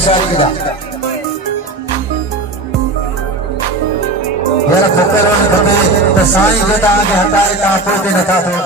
सारी यार फकर खपे त साईं खे तव्हांखे हटाए तव्हां पहुची नथा थियो।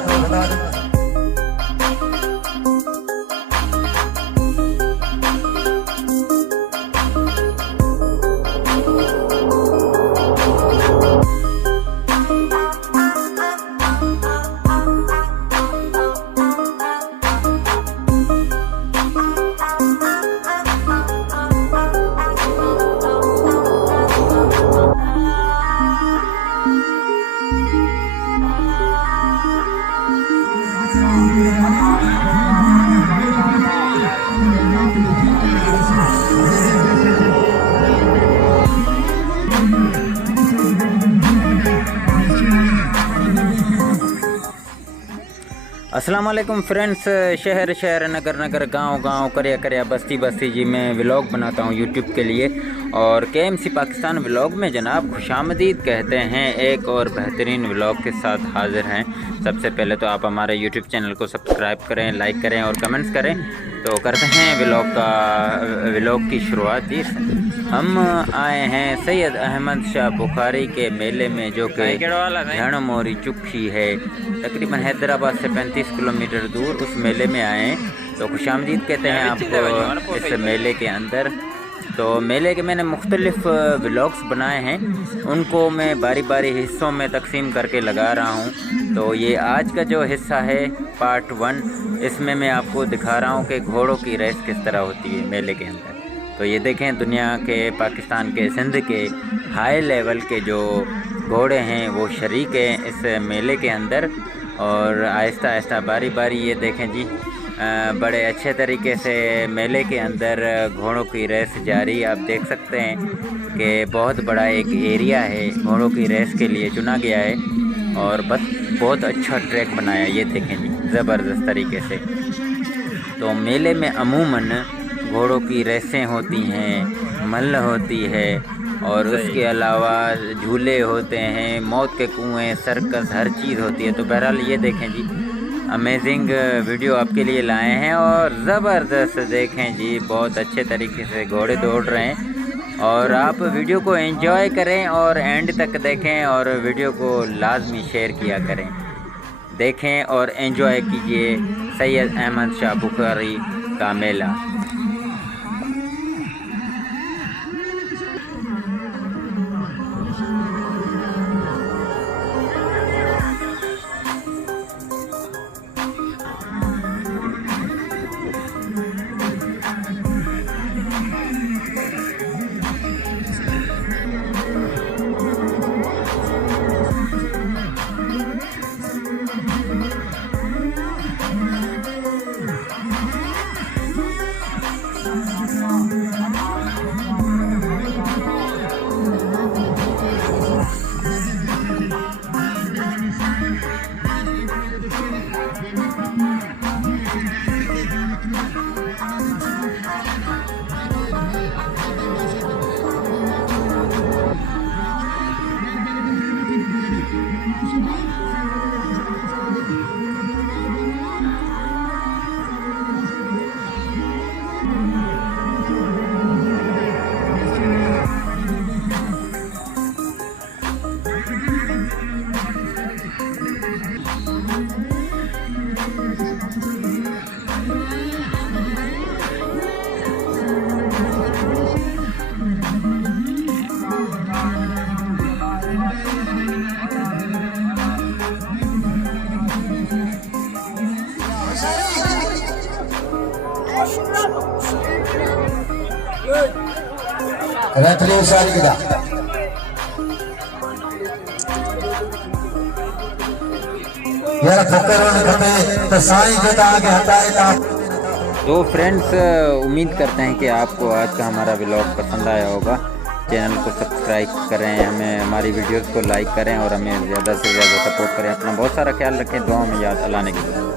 अस्सलाम वालेकुम फ्रेंड्स। शहर शहर नगर नगर गांव गांव करिया करिया बस्ती बस्ती जी मैं व्लॉग बनाता हूं यूट्यूब के लिए। और KMC पाकिस्तान व्लॉग में जनाब खुशामदीद कहते हैं। एक और बेहतरीन व्लॉग के साथ हाज़िर हैं। सबसे पहले तो आप हमारे यूट्यूब चैनल को सब्सक्राइब करें, लाइक करें और कमेंट्स करें। तो करते हैं व्लॉग की शुरुआत। हम आए हैं सैयद अहमद शाह बुखारी के मेले में, जो कि झणमोरी चुक्की है, तकरीबन हैदराबाद से 35 किलोमीटर दूर। उस मेले में आए हैं तो खुशामदीद कहते हैं आपको इस मेले के अंदर। तो मेले के मैंने मुख्तलिफ़ व्लॉग्स बनाए हैं, उनको मैं बारी बारी हिस्सों में तकसीम करके लगा रहा हूं। तो ये आज का जो हिस्सा है पार्ट 1, इसमें मैं आपको दिखा रहा हूं कि घोड़ों की रेस किस तरह होती है मेले के अंदर। तो ये देखें, दुनिया के, पाकिस्तान के, सिंध के हाई लेवल के जो घोड़े हैं वो शरीक हैं इस मेले के अंदर। और आहिस्ता आहिस्ता बारी बारी ये देखें जी, बड़े अच्छे तरीके से मेले के अंदर घोड़ों की रेस जारी। आप देख सकते हैं कि बहुत बड़ा एक एरिया है घोड़ों की रेस के लिए चुना गया है और बहुत अच्छा ट्रैक बनाया। ये देखें जी, ज़बरदस्त तरीके से। तो मेले में अमूमन घोड़ों की रेसें होती हैं, मल्ल होती है और उसके अलावा झूले होते हैं, मौत के कुएं, सर्कस, हर चीज़ होती है। तो बहरहाल ये देखें जी, अमेजिंग वीडियो आपके लिए लाए हैं और ज़बरदस्त देखें जी, बहुत अच्छे तरीके से घोड़े दौड़ रहे हैं। और आप वीडियो को एंजॉय करें और एंड तक देखें और वीडियो को लाजमी शेयर किया करें। देखें और एंजॉय कीजिए सैयद अहमद शाह बुखारी का मेला। रतली सारी गिदा यार फकर खपे त साईं खे तव्हांखे हटाए तव्हां। तो फ्रेंड्स, उम्मीद करते हैं कि आपको आज का हमारा व्लॉग पसंद आया होगा। चैनल को सब्सक्राइब करें, हमें हमारी वीडियोस को लाइक करें और हमें ज़्यादा से ज़्यादा सपोर्ट करें। अपना बहुत सारा ख्याल रखें, दुआ में याद अल्लाह ने की।